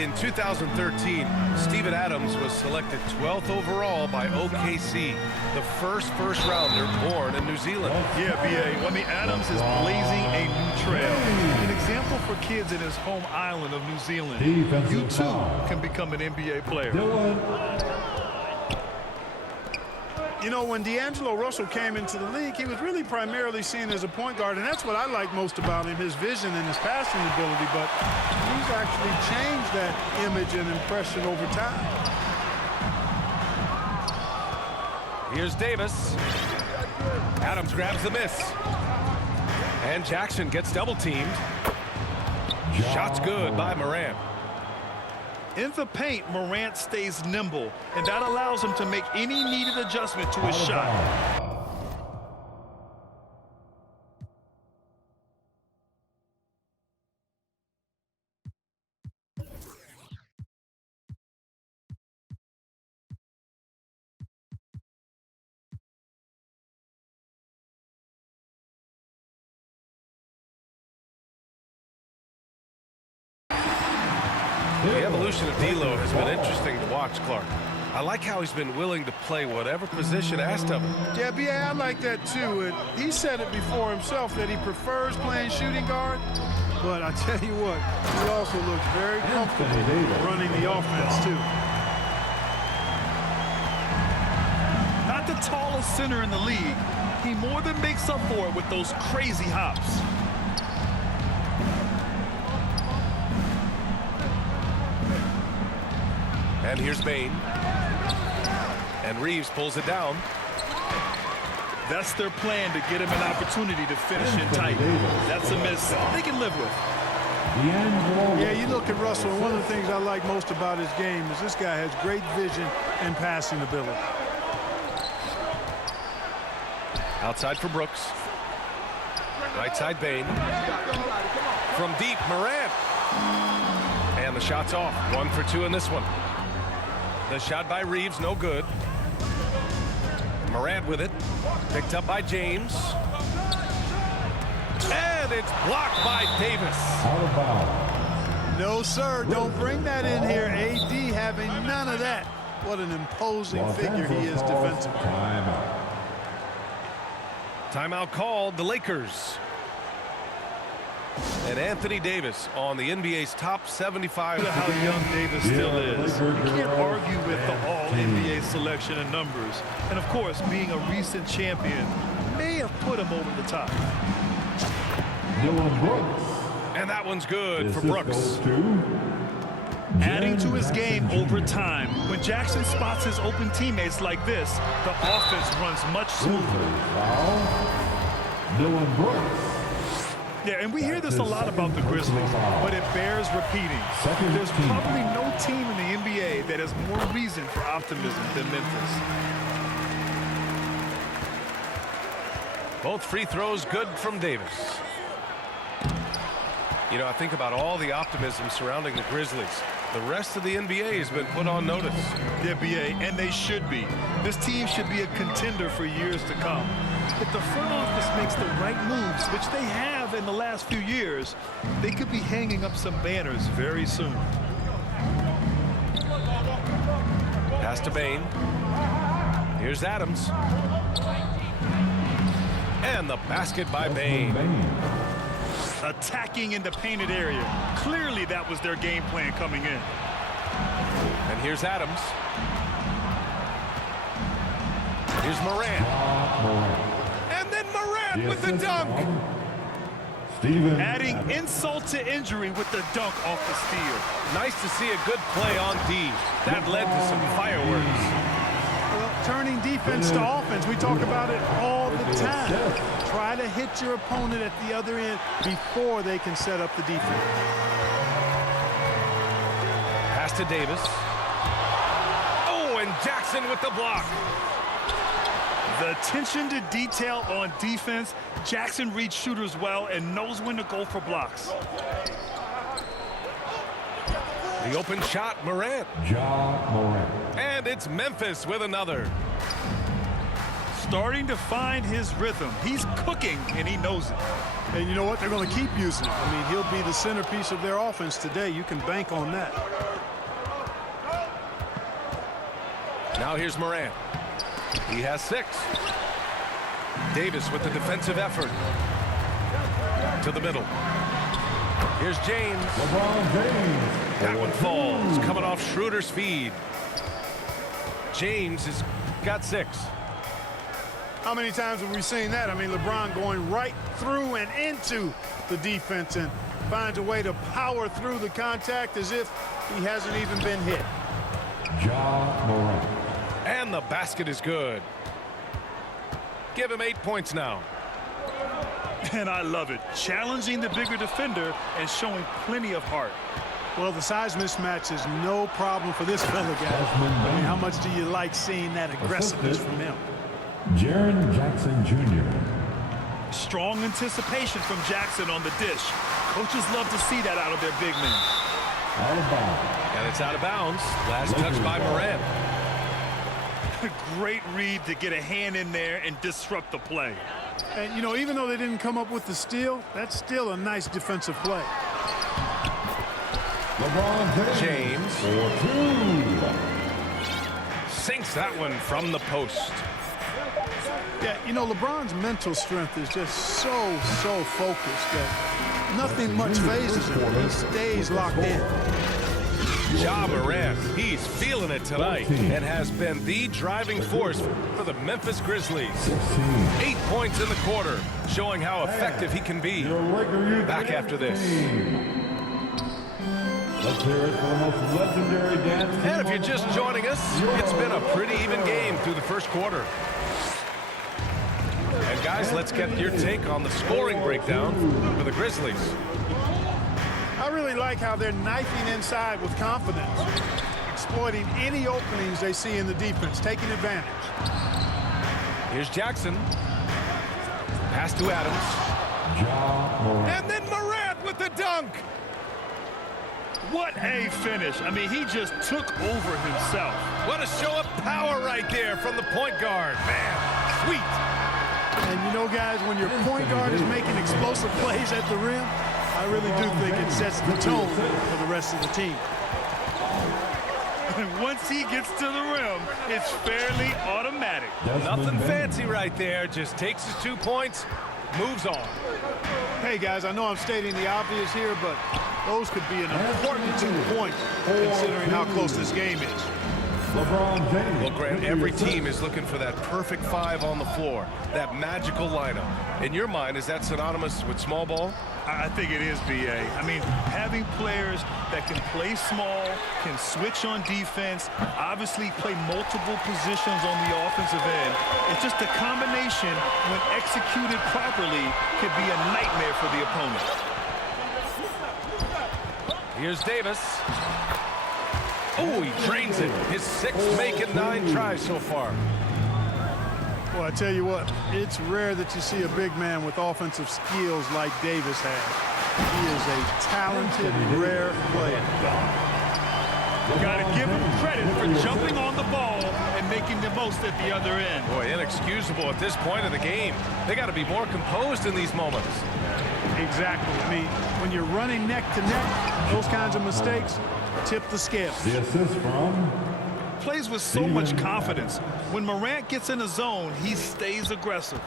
In 2013, Steven Adams was selected 12th overall by OKC, the first rounder born in New Zealand. Yeah, B.A. I mean, Adams is blazing a new trail. An example for kids in his home island of New Zealand. You, too, can become an NBA player. You know, when D'Angelo Russell came into the league, he was really primarily seen as a point guard, and that's what I like most about him, his vision and his passing ability, but he's actually changed that image and impression over time. Here's Davis. Adams grabs the miss. And Jackson gets double-teamed. Shot's good by Morant. In the paint, Morant stays nimble, and that allows him to make any needed adjustment to his shot. The evolution of D'Lo has been interesting to watch, Clark. I like how he's been willing to play whatever position asked of him. Yeah, B.A., I like that too. And he said it before himself that he prefers playing shooting guard. But I tell you what, he also looks very comfortable running the offense too. Not the tallest center in the league, he more than makes up for it with those crazy hops. And here's Bane. And Reeves pulls it down. That's their plan, to get him an opportunity to finish in tight. That's a miss they can live with. Yeah, you look at Russell, and one of the things I like most about his game is this guy has great vision and passing ability. Outside for Brooks. Right side Bane. From deep, Morant. And the shot's off. 1 for 2 in this one. The shot by Reeves, no good. Morant with it. Picked up by James. And it's blocked by Davis. No, sir, don't bring that in here. AD having none of that. What an imposing figure he is defensively. Timeout called, the Lakers. And Anthony Davis on the NBA's top 75. Look at how young Davis still is. You can't argue with the all-NBA selection and numbers. And, of course, being a recent champion may have put him over the top. And that one's good for Brooks. Adding to his game over time. When Jackson spots his open teammates like this, the offense runs much smoother. Yeah, and we hear this a lot about the Grizzlies, but it bears repeating. There's probably no team in the NBA that has more reason for optimism than Memphis. Both free throws good from Davis. You know, I think about all the optimism surrounding the Grizzlies. The rest of the NBA has been put on notice. Yeah, B.A., and they should be. This team should be a contender for years to come. If the front office makes the right moves, which they have in the last few years, they could be hanging up some banners very soon. Pass to Bane. Here's Adams. And the basket by Bane. Attacking in the painted area. Clearly that was their game plan coming in. And here's Adams. Here's Morant. And then Morant with the dunk. Adding insult to injury with the dunk off the steal. Nice to see a good play on D. That led to some fireworks. Well, turning defense to offense, we talk about it all the time. Try to hit your opponent at the other end before they can set up the defense. Pass to Davis. Oh, and Jackson with the block. The attention to detail on defense. Jackson reads shooters well and knows when to go for blocks. The open shot, Morant. Morant. And it's Memphis with another. starting to find his rhythm. He's cooking, and he knows it. And you know what? They're going to keep using it. I mean, he'll be the centerpiece of their offense today. You can bank on that. Now here's Morant. He has 6. Davis with the defensive effort. To the middle. Here's James. That one falls, coming off Schroeder's feed. James has got 6. How many times have we seen that? I mean, LeBron going right through and into the defense and finds a way to power through the contact as if he hasn't even been hit. Ja Morant. And the basket is good. Give him 8 points now. And I love it. Challenging the bigger defender and showing plenty of heart. Well, the size mismatch is no problem for this fella, guys. I mean, how much do you like seeing that aggressiveness from him? Jaren Jackson Jr. Strong anticipation from Jackson on the dish. Coaches love to see that out of their big men. Out of bounds. And it's out of bounds. Last touch by Morant. Great read to get a hand in there and disrupt the play. And, you know, even though they didn't come up with the steal, that's still a nice defensive play. LeBron James. For 2. Sinks that one from the post. Yeah, you know, LeBron's mental strength is just so focused that nothing much phases him. He stays locked in. Ja Morant, he's feeling it tonight and has been the driving force for the Memphis Grizzlies. 8 points in the quarter, showing how effective he can be. Back after this. Let's hear it for the most legendary dance. And if you're just joining us, it's been a pretty even game through the first quarter. And guys, let's get your take on the scoring breakdown for the Grizzlies. I really like how they're knifing inside with confidence, exploiting any openings they see in the defense, taking advantage. Here's Jackson. Pass to Adams. Ja Morant. And then Morant with the dunk. What a finish. I mean, he just took over himself. What a show of power right there from the point guard. Man, sweet. And you know, guys, when your point guard is making explosive plays at the rim, I really do think it sets the tone for the rest of the team. And once he gets to the rim, it's fairly automatic. Nothing fancy right there. Just takes his 2 points, moves on. Hey, guys, I know I'm stating the obvious here, but those could be an important 2 points considering how close this game is. LeBron James. Well, Grant, every team is looking for that perfect 5 on the floor, that magical lineup. In your mind, is that synonymous with small ball? I think it is, B.A. I mean, having players that can play small, can switch on defense, obviously play multiple positions on the offensive end. It's just a combination, when executed properly, could be a nightmare for the opponent. Here's Davis. Oh, he drains it. His 6th make it 9 tries so far. Well, I tell you what, it's rare that you see a big man with offensive skills like Davis has. He is a talented, rare player. Got to give him credit for jumping on the ball and making the most at the other end. Boy, inexcusable at this point of the game. They got to be more composed in these moments. Exactly. I mean, when you're running neck to neck, those kinds of mistakes tip the scales. The assist from Plays with so much confidence. When Morant gets in a zone, he stays aggressive.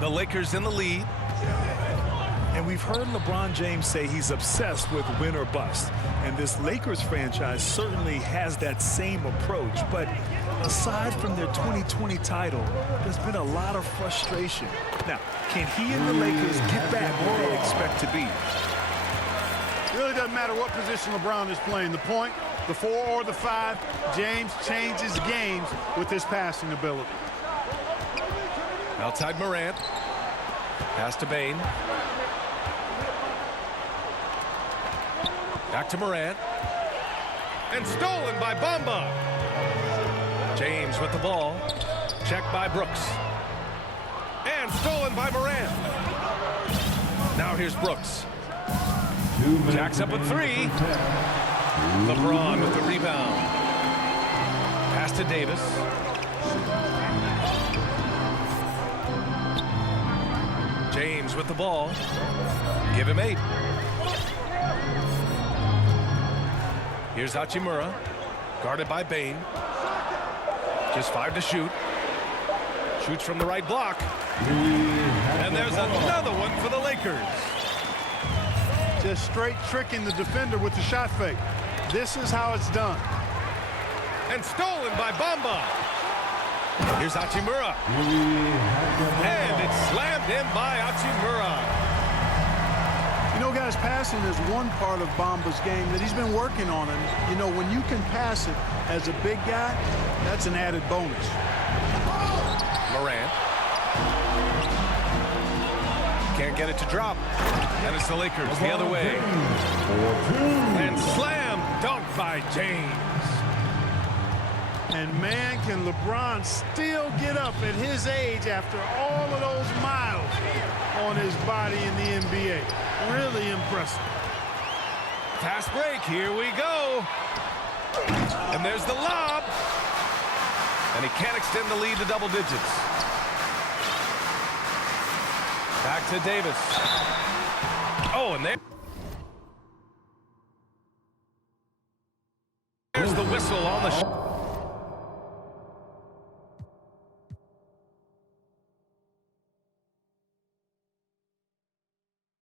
The Lakers in the lead. And we've heard LeBron James say he's obsessed with win or bust. And this Lakers franchise certainly has that same approach. But aside from their 2020 title, there's been a lot of frustration. Now, can he and the Lakers get back where they expect to be? It really doesn't matter what position LeBron is playing, the point, the 4 or the 5, James changes games with his passing ability. Outside Morant. Pass to Bane. Back to Morant. And stolen by Bamba. James with the ball. Checked by Brooks. And stolen by Morant. Now here's Brooks. Jacks up with 3. LeBron with the rebound. Pass to Davis. James with the ball. Give him 8. Here's Hachimura. Guarded by Bain. Just 5 to shoot. Shoots from the right block. And there's another one for the Lakers. Just straight tricking the defender with the shot fake. This is how it's done. And stolen by Bamba. Here's Hachimura. And it's slammed in by Hachimura. You know, guys, passing is one part of Bamba's game that he's been working on. And, you know, when you can pass it as a big guy, that's an added bonus. Morant. Can't get it to drop. And it's the Lakers the other way. And slam dunk by James. And man, can LeBron still get up at his age after all of those miles on his body in the NBA. Really impressive. Fast break, here we go. And there's the lob. And he can't extend the lead to double digits. Back to Davis. Oh, and there's the whistle on the shot.